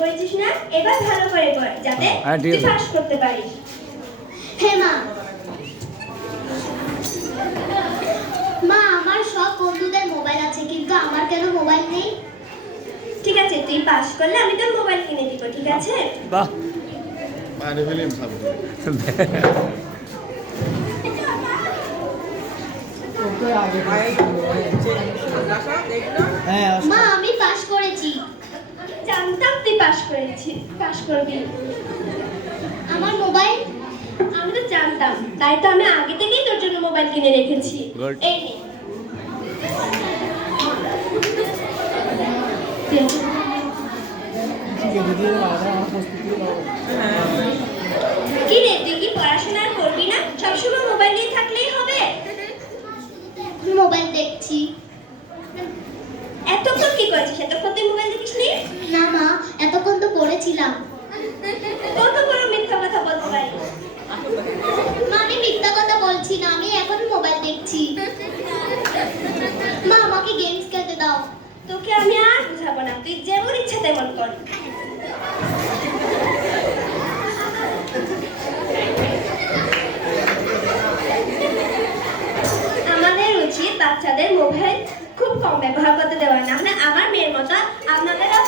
করেছিস না? এবার ভালো করে কর যাতে তুই পাস করতে পারিস। হ্যাঁ মা। মা, আমার সব বন্ধুদের মোবাইল আছে, কিন্তু আমার কেন মোবাইল নেই? ঠিক আছে, তুই পাস করলে আমি তোর মোবাইল কিনে দিব, ঠিক আছে? বাহ, পানি ফেলিম সামনে। মা, আমি পাস করেছি। জানতাম তুই পাস করবি। আমার মোবাইল? আমি তো জানতাম, তাই তো আমি আগে থেকেই তোর জন্য মোবাইল কিনে রেখেছি। Good. এই নে। কি রে, তুই কি পড়াশোনা আর করবি না? সবসময় মোবাইল নিয়ে থাকলেই হবে? মোবাইল দেখছি। এতক্ষণ কি করছিস? এতক্ষণ তুই মোবাইল দেখিসনি? না মা, এতক্ষণ তো পড়েছিলাম। কত বড় মিথ্যা কথা বলতে পারিস? মা, আমি মিথ্যা কথা বলছি না, আমি এখন মোবাইল দেখছি। মা, আমাকে গেমস খেলতে দাও। তোকে আমি আর বুঝাবো না, তুই যেমন ইচ্ছা তেমন কর। আমাদের উচিত বাচ্চাদের মোবাইল খুব কম ব্যবহার করতে দেওয়া, না হলে আমার মেয়ের মতো আপনাদেরও